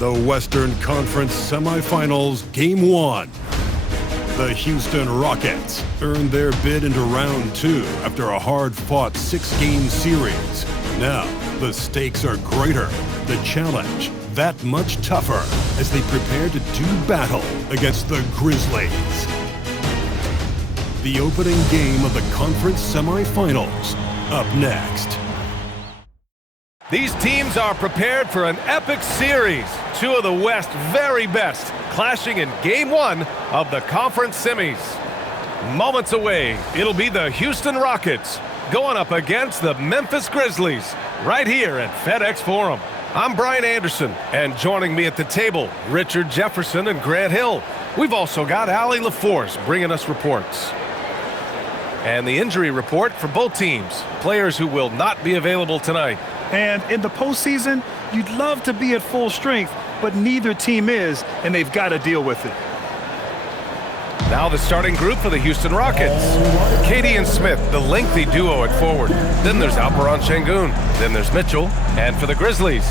The Western Conference Semifinals, Game 1. The Houston Rockets earned their bid into round 2 after a hard-fought 6-game series. Now, the stakes are greater, the challenge that much tougher as they prepare to do battle against the Grizzlies. The opening game of the conference semifinals, up next. These teams are prepared for an epic series. Two of the West's very best clashing in Game 1 of the conference semis. Moments away, it'll be the Houston Rockets going up against the Memphis Grizzlies right here at FedEx Forum. I'm Brian Anderson, and joining me at the table, Richard Jefferson and Grant Hill. We've also got Allie LaForce bringing us reports. And the injury report for both teams, players who will not be available tonight. And in the postseason, you'd love to be at full strength, but neither team is, and they've got to deal with it. Now the starting group for the Houston Rockets. Katie and Smith, the lengthy duo at forward. Then there's Alperon Şengün. Then there's Mitchell. And for the Grizzlies,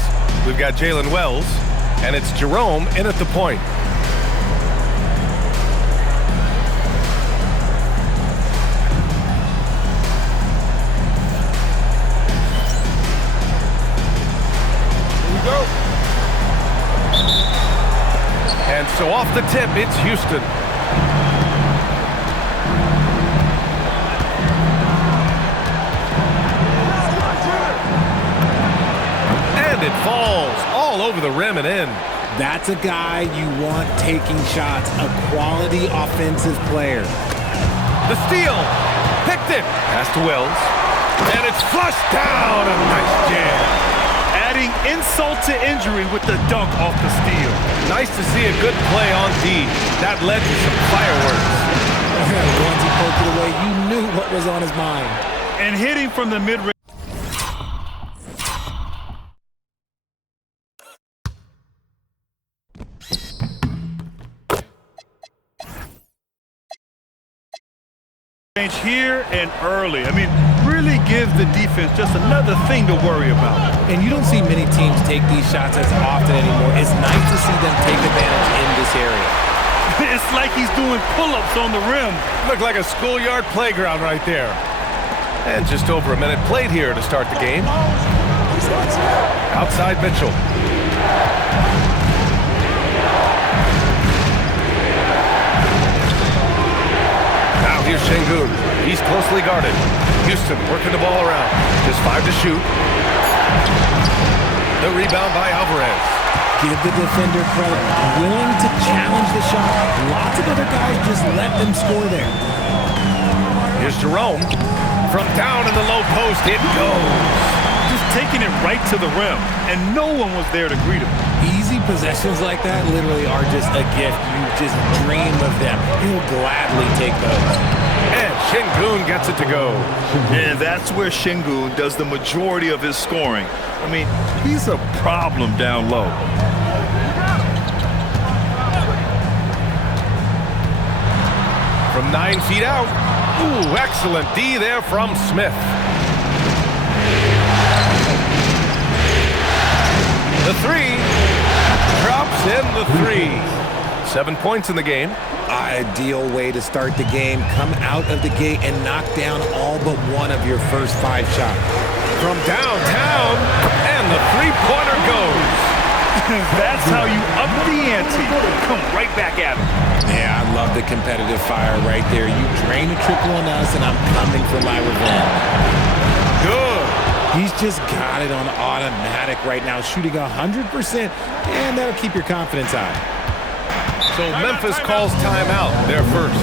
we've got Jalen Wells, and it's Jerome in at the point. And so off the tip, it's Houston. And it falls all over the rim and in. That's a guy you want taking shots, a quality offensive player. The steal, picked it, pass to Wells, and it's flushed down. A nice jam. Adding insult to injury with the dunk off the steal. Nice to see a good play on D. That led to some fireworks. Once he poked it away, you knew what was on his mind. And hitting from the mid-range. Here and early. I mean, really give the defense just another thing to worry about. And you don't see many teams take these shots as often anymore. It's nice to see them take advantage in this area. It's like he's doing pull-ups on the rim. Looked like a schoolyard playground right there. And just over a minute played here to start the game. Outside Mitchell. Now here's Şengün. He's closely guarded. Houston working the ball around. Just 5 to shoot. The rebound by Alvarez. Give the defender credit. Willing to challenge the shot. Lots of other guys just let them score there. Here's Jerome. From down in the low post, it goes. Just taking it right to the rim, and no one was there to greet him. Easy possessions like that literally are just a gift. You just dream of them. He'll gladly take those. And Şengün gets it to go. And that's where Şengün does the majority of his scoring. I mean, he's a problem down low. From 9 feet out. Ooh, excellent D there from Smith. The three. Drops in the three. 7 points in the game. Ideal way to start the game. Come out of the gate and knock down all but one of your first 5 shots. From downtown, and the three-pointer goes. That's how you up the ante. Come right back at him. Yeah, I love the competitive fire right there. You drain a triple on us, and I'm coming for my revenge. Good. He's just got it on automatic right now, shooting 100%, and that'll keep your confidence high. So Memphis calls timeout, their first.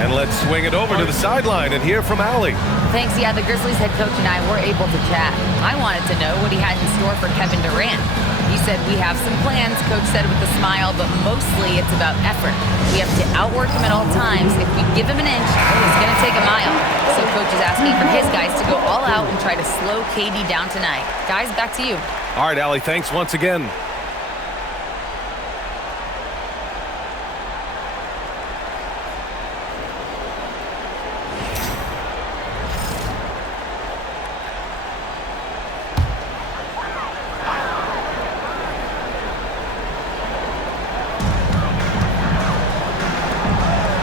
And let's swing it over to the sideline and hear from Allie. Thanks. Yeah, the Grizzlies head coach and I were able to chat. I wanted to know what he had in store for Kevin Durant. He said, we have some plans, Coach said with a smile, but mostly it's about effort. We have to outwork him at all times. If we give him an inch, it's going to take a mile. So Coach is asking for his guys to go all out and try to slow KD down tonight. Guys, back to you. All right, Allie, thanks once again.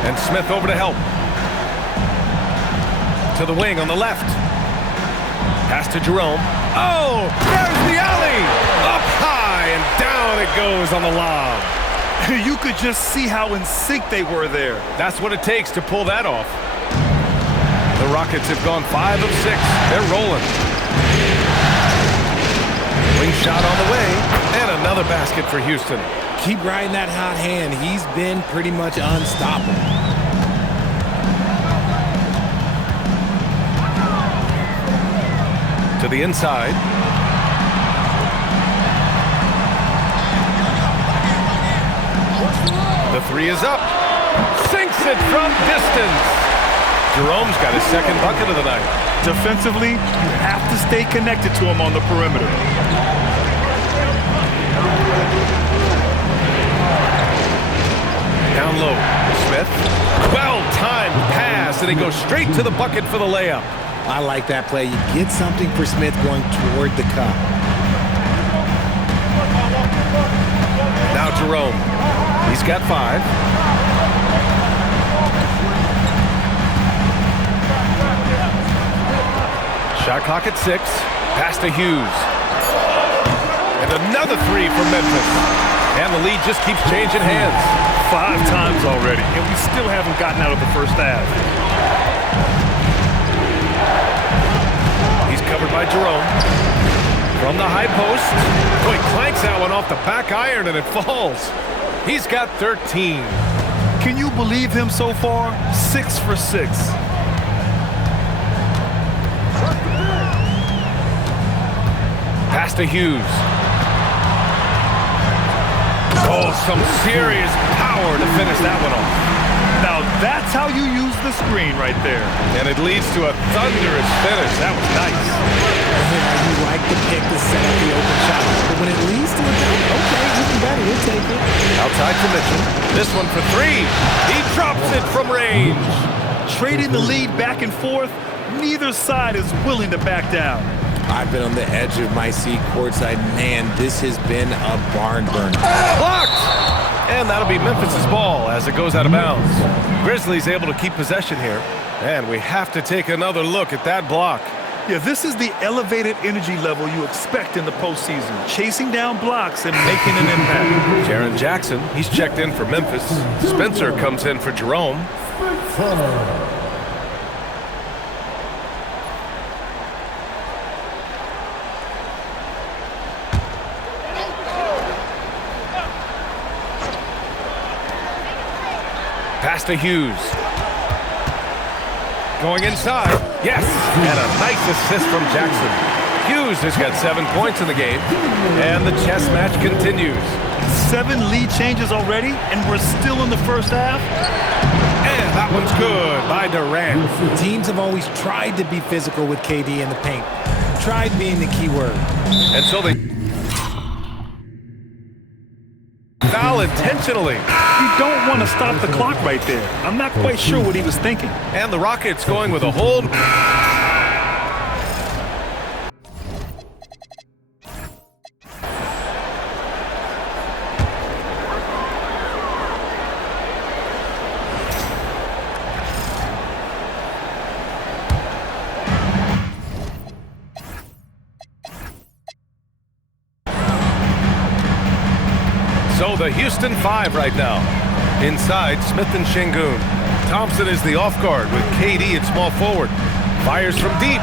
And Smith over to help. To the wing on the left. Pass to Jerome. Oh, there's the alley. Up high and down it goes on the lob. You could just see how in sync they were there. That's what it takes to pull that off. The Rockets have gone 5 of 6. They're rolling. Wing shot on the way, and another basket for Houston. Keep riding that hot hand. He's been pretty much unstoppable. To the inside. The three is up. Sinks it from distance. Jerome's got his second bucket of the night. Defensively, you have to stay connected to him on the perimeter. Down low, Smith. Well-timed pass, and he goes straight to the bucket for the layup. I like that play. You get something for Smith going toward the cup. Now Jerome. He's got 5. Shot clock at 6. Pass to Hughes. And another 3 for Memphis. And the lead just keeps changing hands. 5 times already, and we still haven't gotten out of the first half. He's covered by Jerome. From the high post. Oh, he clanks that one off the back iron, and it falls. He's got 13. Can you believe him so far? 6 for 6. Pass to Hughes. Oh, some serious power to finish that one off. Now that's how you use the screen right there. And it leads to a thunderous finish. That was nice. You like the pick to set up the open shot. But when it leads to a dunk, okay, even better, we'll take it. Outside to Mitchell. This one for 3. He drops it from range. Trading the lead back and forth, neither side is willing to back down. I've been on the edge of my seat courtside. Man, this has been a barn burner. Blocked! And that'll be Memphis's ball as it goes out of bounds. Grizzlies able to keep possession here. And we have to take another look at that block. Yeah, this is the elevated energy level you expect in the postseason. Chasing down blocks and making an impact. Jaren Jackson, he's checked in for Memphis. Spencer comes in for Jerome. Pass to Hughes. Going inside. Yes! And a nice assist from Jackson. Hughes has got 7 points in the game. And the chess match continues. 7 lead changes already, and we're still in the first half. And that one's good by Durant. Teams have always tried to be physical with KD in the paint. Tried being the key word. And so they foul intentionally. You don't want to stop the clock right there. I'm not quite sure what he was thinking. And the Rockets going with a hold. So the Houston 5 right now. Inside, Smith and Şengün. Thompson is the off guard with KD at small forward. Fires from deep.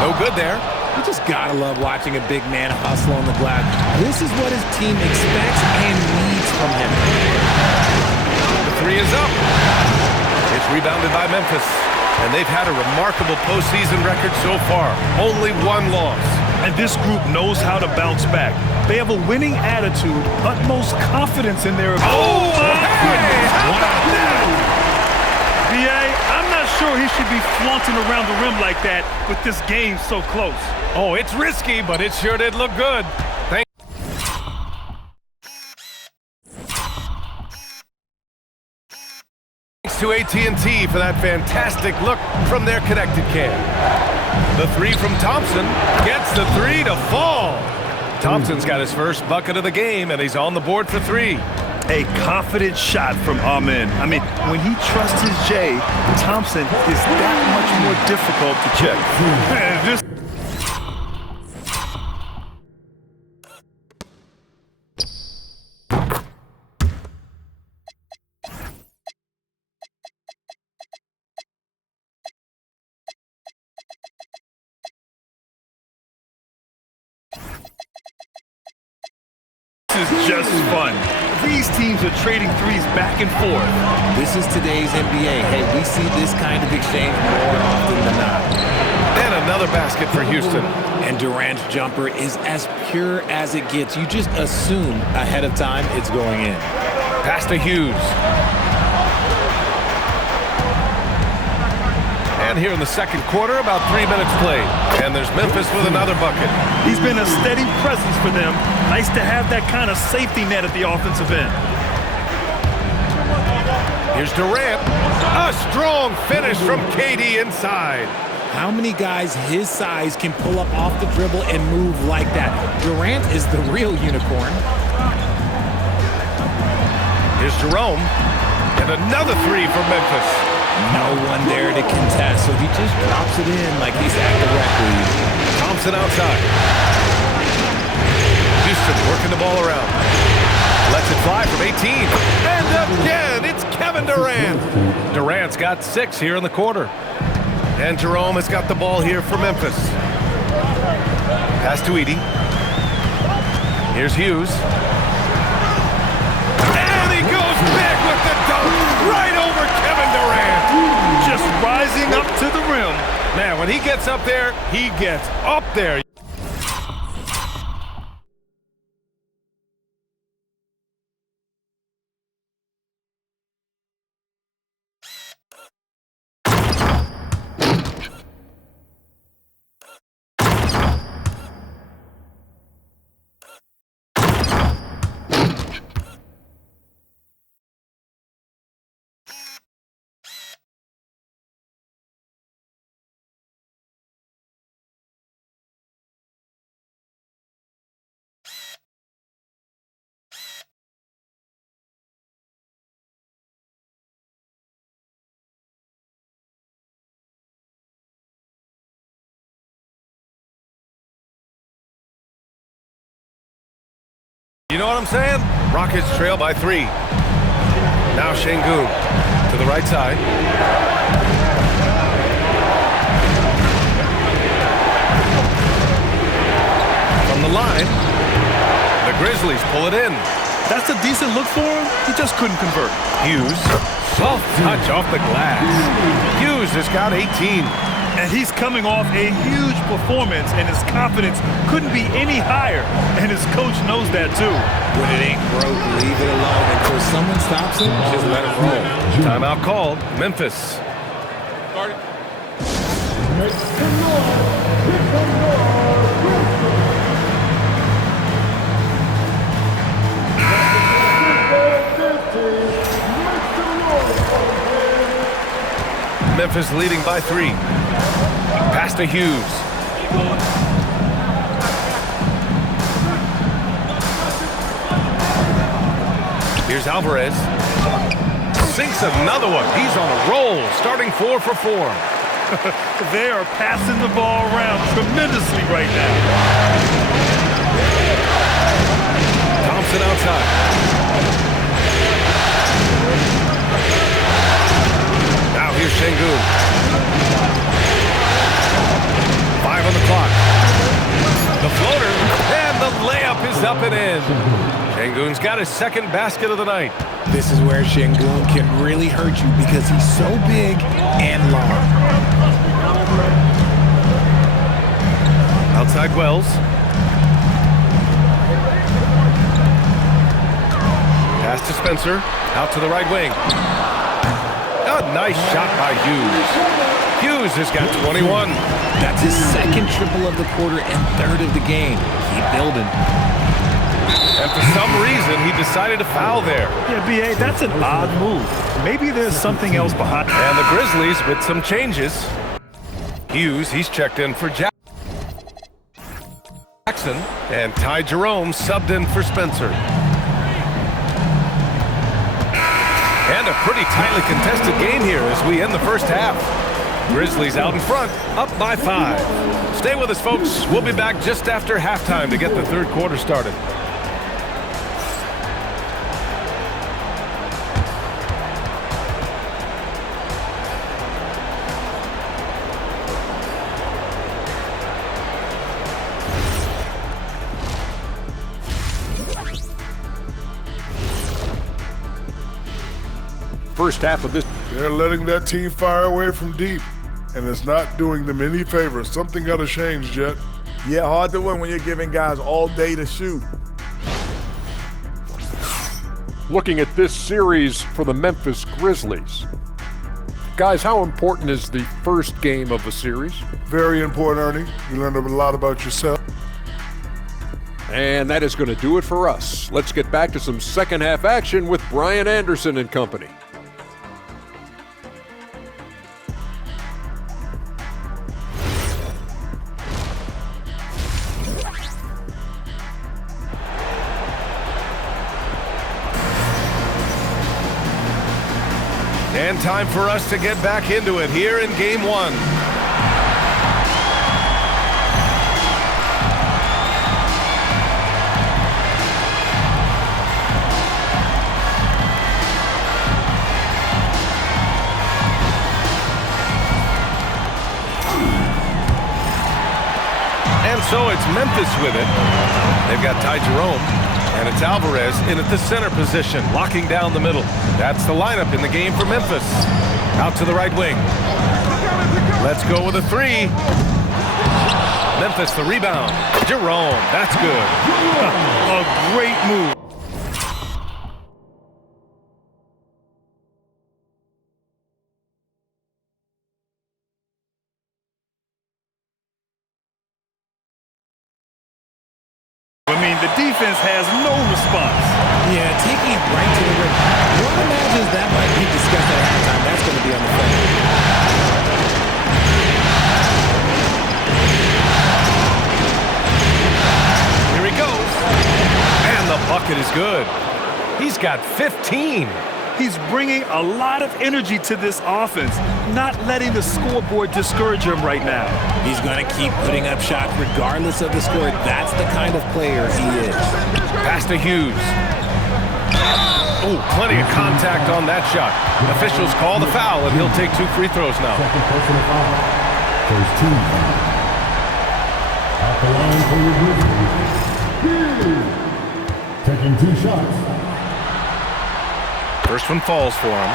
No good there. You just gotta love watching a big man hustle on the glass. This is what his team expects and needs from him. The 3 is up. It's rebounded by Memphis. And they've had a remarkable postseason record so far. Only 1 loss. And this group knows how to bounce back. They have a winning attitude, utmost confidence in their ability. Oh, hey! How about that? B.A., I'm not sure he should be flaunting around the rim like that with this game so close. Oh, it's risky, but it sure did look good. Thanks to AT&T for that fantastic look from their connected cam. The 3 from Thompson gets the 3 to fall. Thompson's got his first bucket of the game, and he's on the board for 3. A confident shot from Amen. I mean, when he trusts his J, Thompson is that much more difficult to check. Man, this is just fun. These teams are trading threes back and forth. This is today's NBA. Hey, we see this kind of exchange more often than not. And another basket for Houston. And Durant's jumper is as pure as it gets. You just assume ahead of time it's going in. Pass to Hughes. And here in the second quarter, about 3 minutes played. And there's Memphis with another bucket. He's been a steady presence for them. Nice to have that kind of safety net at the offensive end. Here's Durant. A strong finish from KD inside. How many guys his size can pull up off the dribble and move like that? Durant is the real unicorn. Here's Jerome. And another three for Memphis. No one there to contest, so he just drops it in like he's at the rec league. Thompson outside. Houston working the ball around. Lets it fly from 18. And again, it's Kevin Durant. Durant's got 6 here in the quarter. And Jerome has got the ball here for Memphis. Pass to Edey. Here's Hughes. And he goes big with the dunk right over Kevin Durant. Just rising up to the rim. Man, when he gets up there, he gets up there. You know what I'm saying? Rockets trail by 3. Now Şengün to the right side. From the line, the Grizzlies pull it in. That's a decent look for him. He just couldn't convert. Hughes, soft touch off the glass. Hughes has got 18. And he's coming off a huge performance, and his confidence couldn't be any higher. And his coach knows that, too. When it ain't broke, leave it alone. Until someone stops him, just let it roll. Timeout called. Memphis. Memphis leading by 3. Pass to Hughes. Here's Alvarez. Sinks another one. He's on a roll, starting 4 for 4. They are passing the ball around tremendously right now. Thompson outside. Now here's Şengün. 5 on the clock. The floater, and the layup is up and in. Şengün's got his second basket of the night. This is where Şengün can really hurt you because he's so big and long. Outside Wells. Pass to Spencer. Out to the right wing. A nice shot by Hughes. Hughes has got 21. That's his second triple of the quarter and third of the game. Keep building. And for some reason, he decided to foul there. Yeah, B.A., that's an odd move. Maybe there's something else behind. And the Grizzlies with some changes. Hughes, he's checked in for Jackson. And Ty Jerome subbed in for Spencer. And a pretty tightly contested game here as we end the first half. Grizzlies out in front, up by 5. Stay with us, folks. We'll be back just after halftime to get the third quarter started. First half of this. They're letting that team fire away from deep, and it's not doing them any favors. Something got to change, Jet. Yeah, hard to win when you're giving guys all day to shoot. Looking at this series for the Memphis Grizzlies. Guys, how important is the first game of a series? Very important, Ernie. You learned a lot about yourself. And that is going to do it for us. Let's get back to some second half action with Brian Anderson and company. And time for us to get back into it here in game 1. And so it's Memphis with it. They've got Ty Jerome. And it's Alvarez in at the center position, locking down the middle. That's the lineup in the game for Memphis. Out to the right wing. Let's go with a 3. Memphis the rebound. Jerome, that's good. A great move. I mean, the defense has no response. Yeah, taking it right to the rim. One imagines that might be discussed at halftime. That's going to be on the phone. Here he goes. And the bucket is good. He's got 15. He's bringing a lot of energy to this offense, not letting the scoreboard discourage him right now. He's going to keep putting up shots regardless of the score. That's the kind of player he is. Pass to Hughes. Oh, plenty of contact on that shot. Officials call the foul, and he'll take 2 free throws now. First team foul. At the line for your Grizzlies. Taking 2 shots. First one falls for him.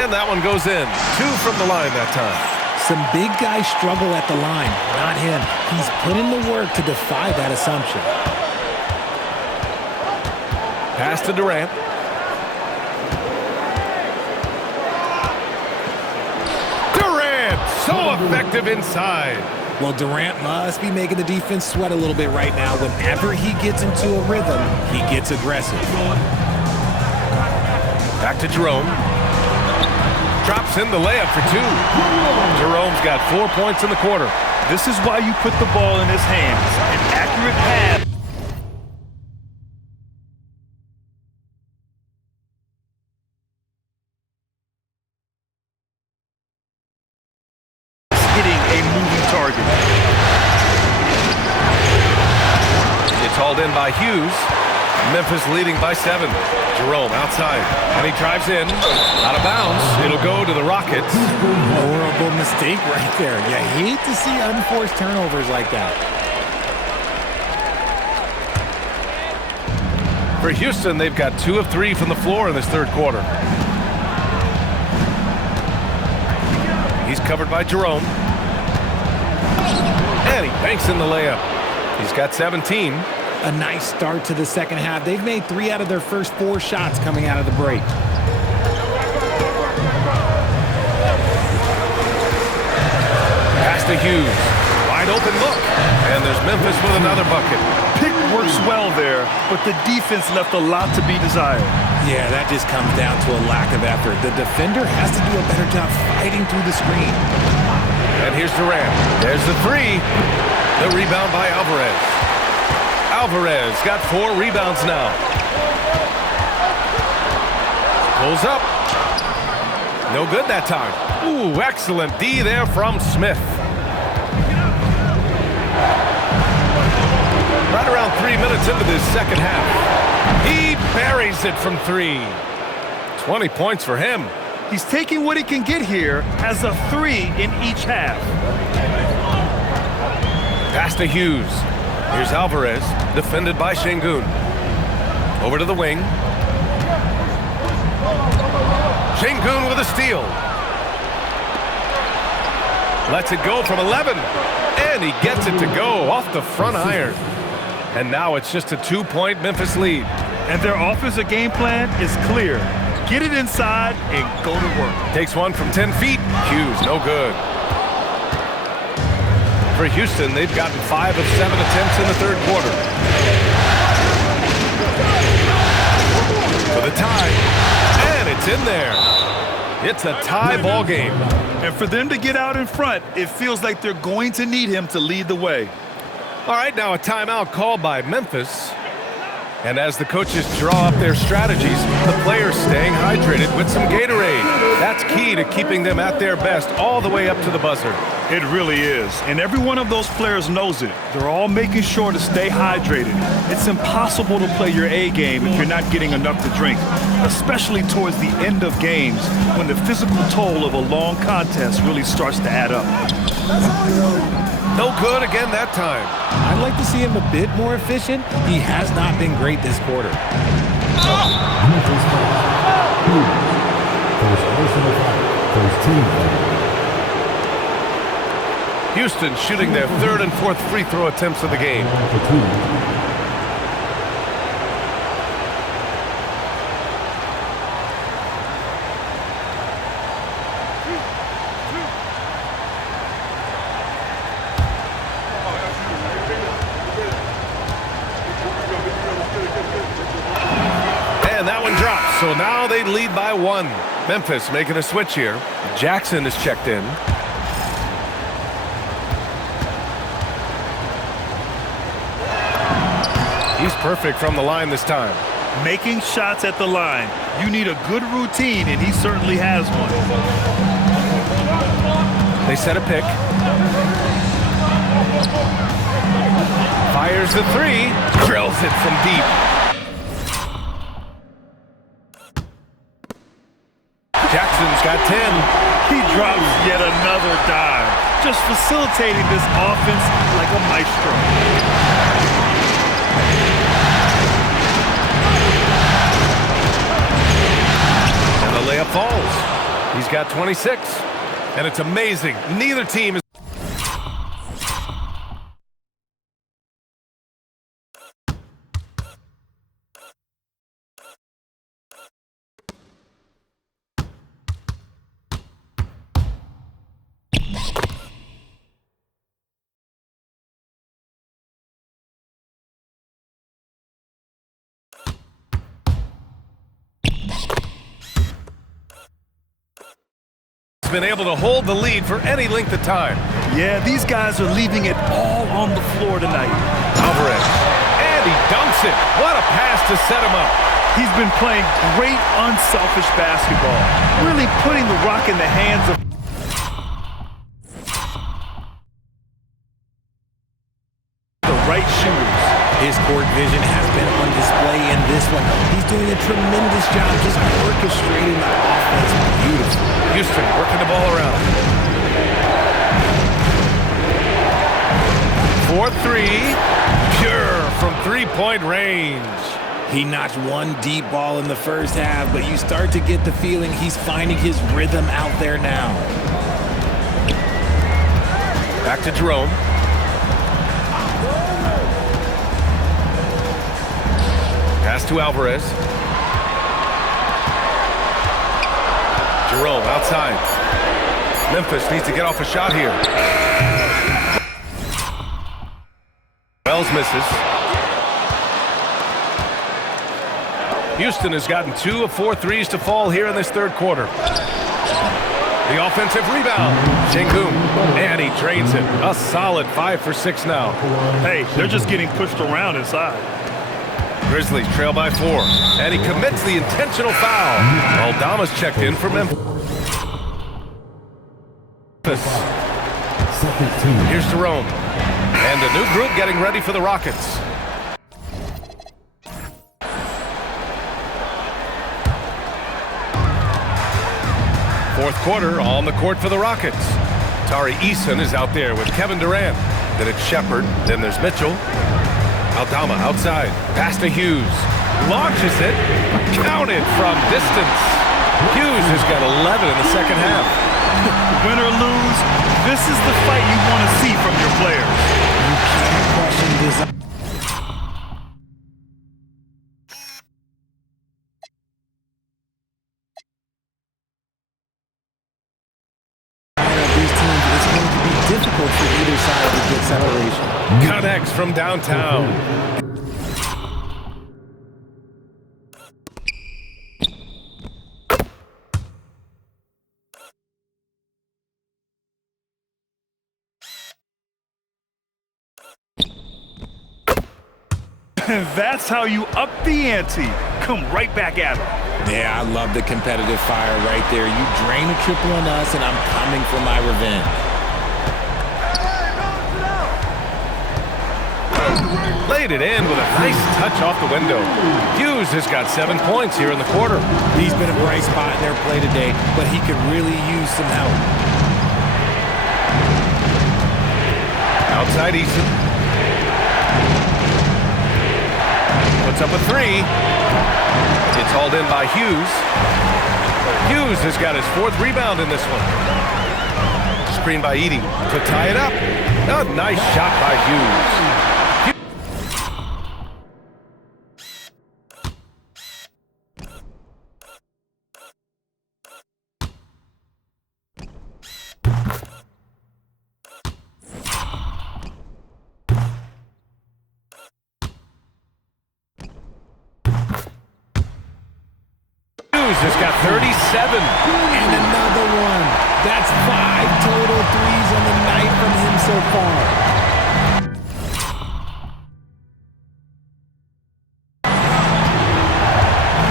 And that one goes in. 2 from the line that time. Some big guys struggle at the line, not him. He's put in the work to defy that assumption. Pass to Durant. So effective inside. Well, Durant must be making the defense sweat a little bit right now. Whenever he gets into a rhythm, he gets aggressive. Back to Jerome. Drops in the layup for 2. Jerome's got 4 points in the quarter. This is why you put the ball in his hands. An accurate pass. It's hauled in by Hughes. Memphis leading by 7. Jerome outside, and he drives in. Out of bounds. It'll go to the Rockets. Horrible mistake right there. You hate to see unforced turnovers like that. For Houston, they've got 2 of 3 from the floor in this third quarter. He's covered by Jerome. And he banks in the layup. He's got 17. A nice start to the second half. They've made 3 out of their first 4 shots coming out of the break. Pass to Hughes. Wide open look. And there's Memphis with another bucket. Pick works well there, but the defense left a lot to be desired. Yeah, that just comes down to a lack of effort. The defender has to do a better job fighting through the screen. And here's Durant. There's the three. The rebound by Alvarez. Alvarez got 4 rebounds now. Pulls up. No good that time. Ooh, excellent D there from Smith. Right around 3 minutes into this second half. He buries it from 3. 20 points for him. He's taking what he can get here as a 3 in each half. Pass to Hughes. Here's Alvarez, defended by Şengün. Over to the wing. Şengün with a steal. Lets it go from 11. And he gets it to go off the front iron. And now it's just a 2-point Memphis lead. And their offensive game plan is clear. Get it inside and go to work. Takes one from 10 feet. Hughes, no good. For Houston, they've gotten 5 of 7 attempts in the third quarter. For the tie. And it's in there. It's a tie ball game. And for them to get out in front, it feels like they're going to need him to lead the way. All right, now a timeout called by Memphis. And as the coaches draw up their strategies, the players staying hydrated with some Gatorade. That's key to keeping them at their best all the way up to the buzzer. It really is. And every one of those players knows it. They're all making sure to stay hydrated. It's impossible to play your A game if you're not getting enough to drink, especially towards the end of games when the physical toll of a long contest really starts to add up. No good again that time. I'd like to see him a bit more efficient. He has not been great this quarter. Memphis foul. First personal foul. First team foul. Houston shooting their 3rd and 4th free throw attempts of the game. And that one drops, so now they lead by 1. Memphis making a switch here. Jackson is checked in. He's perfect from the line this time. Making shots at the line. You need a good routine, and he certainly has one. They set a pick. Fires the 3. Drills it from deep. Jackson's got 10. He drops yet another dive, just facilitating this offense like a maestro. And the layup falls. He's got 26. And it's amazing. Neither team is... been able to hold the lead for any length of time. Yeah, these guys are leaving it all on the floor tonight. Alvarez. And he dunks it. What a pass to set him up. He's been playing great, unselfish basketball. Really putting the rock in the hands of the right shooters. His court vision has been on display in this one. He's doing a tremendous job just orchestrating the offense beautifully. Houston working the ball around. 4-3. Pure from three-point range. He notched one deep ball in the first half, but you start to get the feeling he's finding his rhythm out there now. Back to Jerome. Pass to Alvarez. Jerome outside. Memphis needs to get off a shot here. Wells misses. Houston has gotten 2 of 4 threes to fall here in this third quarter. The offensive rebound. Şengün, and he drains it. A solid 5 for 6 now. Hey, they're just getting pushed around inside. Grizzlies trail by 4, and he commits the intentional foul. Aldama's checked in for Memphis. Second team. Here's Jerome, and a new group getting ready for the Rockets. Fourth quarter on the court for the Rockets. Tari Eason is out there with Kevin Durant. Then it's Shepard. Then there's Mitchell. Aldama outside. Pass to Hughes. Launches it. Counted from distance. Hughes has got 11 in the second half. Win or lose, this is the fight you want to see from your players. You can't question this. These teams, it's going to be difficult for either side to get separation. Connects from downtown. And that's how you up the ante. Come right back at them. Yeah, I love the competitive fire right there. You drain a triple on us, and I'm coming for my revenge. Laid it in with a nice touch off the window. Hughes has got 7 points here in the quarter. He's been a bright spot in their play today, but he could really use some help. Outside Eason. Puts up a 3. It's hauled in by Hughes. Hughes has got his 4th rebound in this one. Screen by Edey to tie it up. A nice shot by Hughes. Has got 37. And another one. That's 5 total threes on the night from him so far.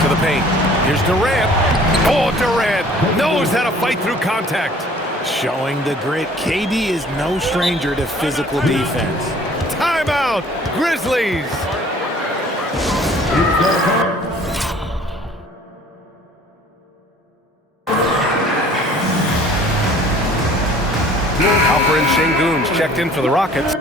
To the paint. Here's Durant. Oh, Durant knows how to fight through contact. Showing the grit. KD is no stranger to physical defense. Timeout, Grizzlies. Alperen Şengün's checked in for the Rockets.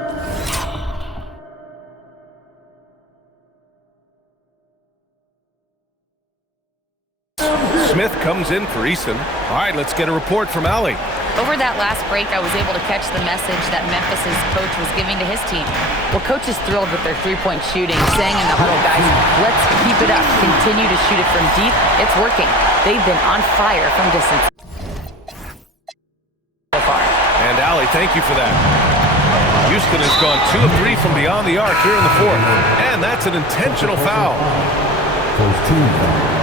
Smith comes in for Eason. All right, let's get a report from Allie. Over that last break, I was able to catch the message that Memphis's coach was giving to his team. Well, coach is thrilled with their three-point shooting, saying in the huddle, guys, let's keep it up. Continue to shoot it from deep. It's working. They've been on fire from distance so far. And Allie, thank you for that. Houston has gone 2 of 3 from beyond the arc here in the 4th. And that's an intentional foul. First team foul.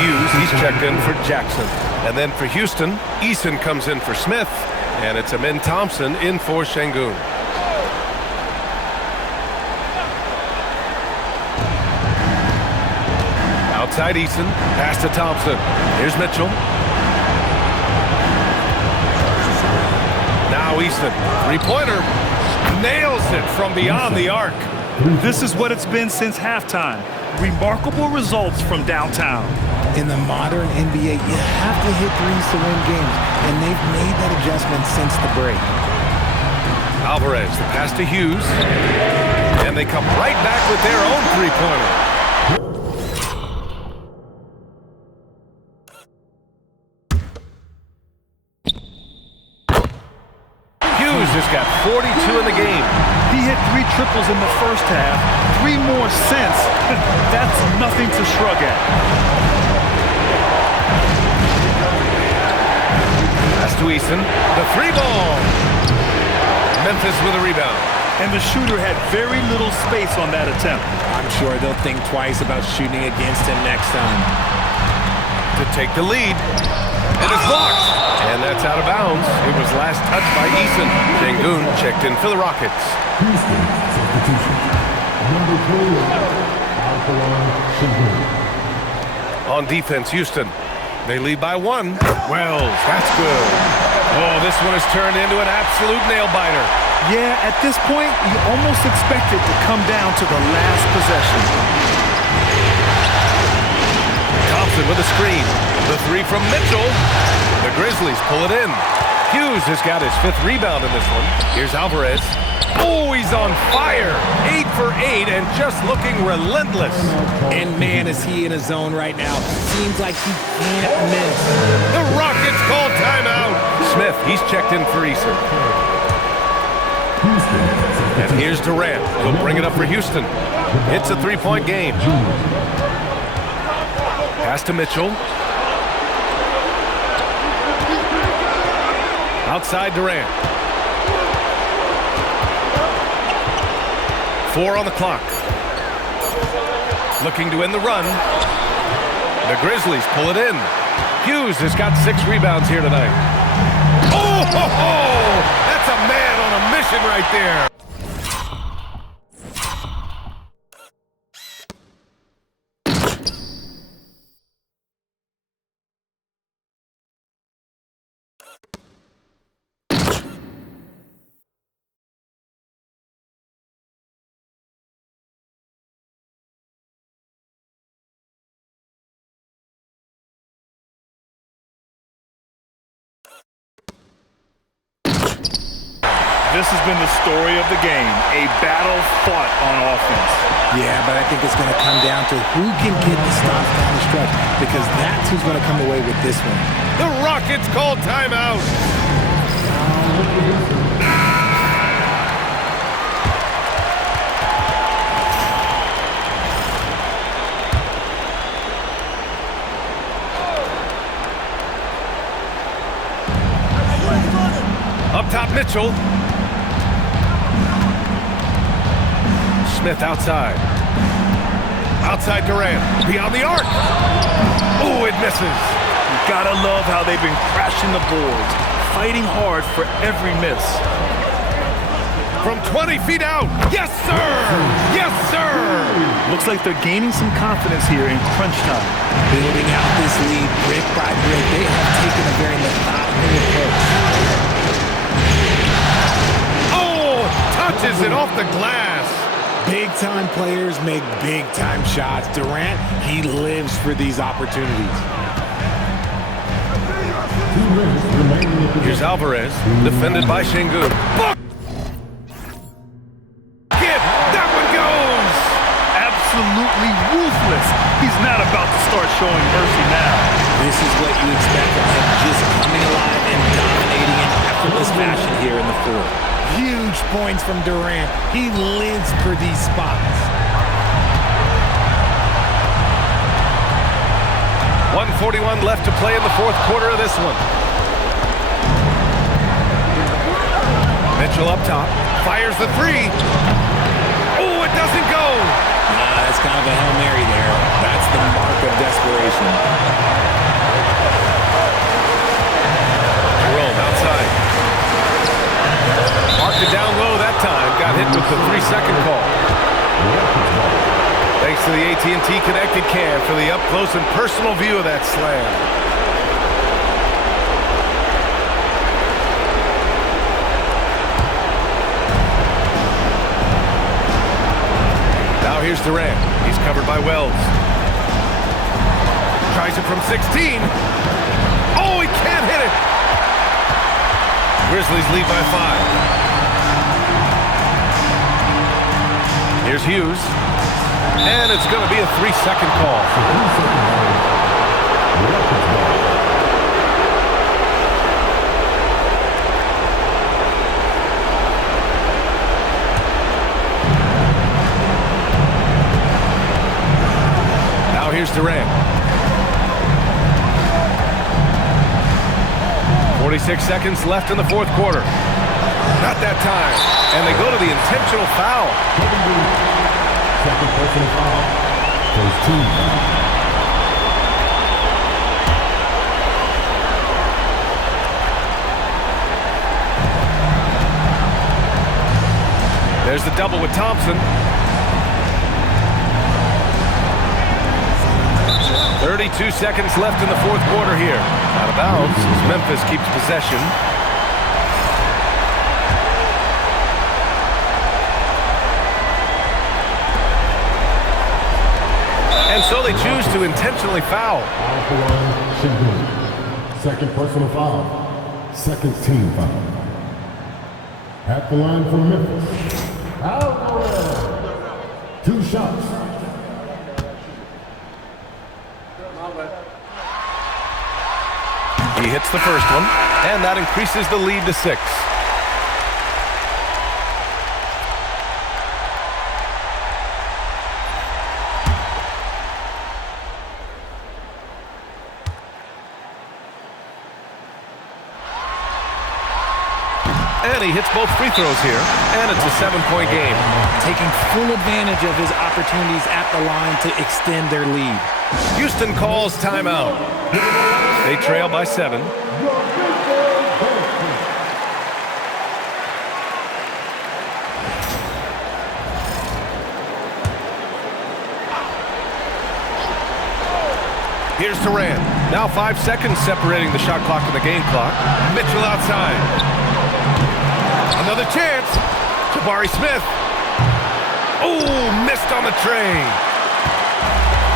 Hughes, he's checked in for Jackson. And then for Houston, Eason comes in for Smith. And it's Amin Thompson in for Şengün. Outside Eason, pass to Thompson. Here's Mitchell. Now Eason, three-pointer. Nails it from beyond the arc. This is what it's been since halftime. Remarkable results from downtown. In the modern NBA, you have to hit threes to win games, and they've made that adjustment since the break. Alvarez, the pass to Hughes, and they come right back with their own three-pointer. Hughes has got 42 in the game. He hit 3 triples in the first half, 3 more since. That's nothing to shrug at. Pass to Eason, the 3-ball. Memphis with a rebound. And the shooter had very little space on that attempt. I'm sure they'll think twice about shooting against him next time. To take the lead. And it's blocked. And that's out of bounds. It was last touched by Eason. Şengün checked in for the Rockets. Houston, substitution. Number 3, Şengün. On defense, Houston. They lead by 1. Wells, that's good. Oh, this one has turned into an absolute nail-biter. Yeah, at this point, you almost expect it to come down to the last possession. Thompson with a screen. The 3 from Mitchell. The Grizzlies pull it in. Hughes has got his 5th rebound in this one. Here's Alvarez. Oh, he's on fire. 8 for 8 and just looking relentless. And man, is he in a zone right now. Seems like he can't miss. The Rockets call timeout. Smith, he's checked in for Eason. And here's Durant. He'll bring it up for Houston. It's a 3-point game. Pass to Mitchell. Outside Durant. 4 on the clock. Looking to end the run. The Grizzlies pull it in. Hughes has got 6 rebounds here tonight. Oh, ho, ho! That's a man on a mission right there. This has been the story of the game, a battle fought on offense. Yeah, but I think it's going to come down to who can get the stops down the stretch, because that's who's going to come away with this one. The Rockets call timeout. Up top, Mitchell. Smith outside. Outside Durant. Beyond the arc. Oh, it misses. You gotta love how they've been crashing the boards, fighting hard for every miss. From 20 feet out. Yes, sir! Yes, sir! Looks like they're gaining some confidence here in crunch time. Building out this lead brick by brick, they have taken a very methodical approach. Oh, touches it off the glass. Big-time players make big-time shots. Durant, he lives for these opportunities. Here's Alvarez, defended by Şengün. That one goes! Absolutely ruthless. He's not about to start showing mercy now. This is what you expect from him, just coming alive and dominating in effortless fashion here in the fourth. Huge points from Durant. He lives for these spots. 1:41 left to play in the fourth quarter of this one. Mitchell up top, fires the 3. Oh, it doesn't go. That's kind of a Hail Mary there. That's the mark of desperation. Jerome outside. Marked it down low that time. Got hit with the 3-second call. Thanks to the AT&T Connected Cam for the up-close and personal view of that slam. Now here's Durant. He's covered by Wells. Tries it from 16. Oh, he can't hit it. Grizzlies lead by 5. Here's Hughes. And it's going to be a 3-second call. Now here's Durant. 46 seconds left in the fourth quarter. Not that time. And they go to the intentional foul. Second personal foul. First team foul. 1 There's the double with Thompson. 32 seconds left in the fourth quarter here. Out of bounds as Memphis keeps possession. And so they choose to intentionally foul. Second personal foul. Second team foul. At the line for Memphis. Out. 2 shots. He hits the first one, and that increases the lead to 6. And he hits both free throws here, and it's a 7-point game. Taking full advantage of his opportunities at the line to extend their lead. Houston calls timeout. They trail by 7. Here's Durant. Now 5 seconds separating the shot clock and the game clock. Mitchell outside. Another chance. Jabari Smith. Oh, missed on the tray.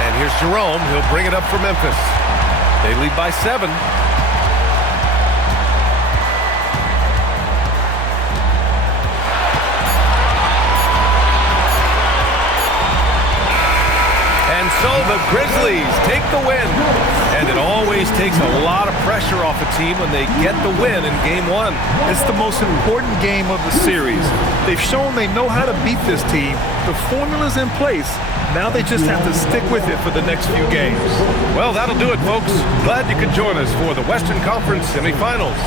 And here's Jerome. He'll bring it up for Memphis. They lead by 7. And so the Grizzlies take the win. And it always takes a lot of pressure off a team when they get the win in Game 1. It's the most important game of the series. They've shown they know how to beat this team. The formula's in place. Now they just have to stick with it for the next few games. Well, that'll do it, folks. Glad you could join us for the Western Conference semifinals.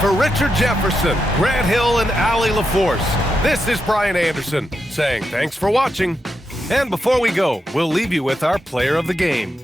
For Richard Jefferson, Grant Hill, and Allie LaForce, this is Brian Anderson saying thanks for watching. And before we go, we'll leave you with our player of the game.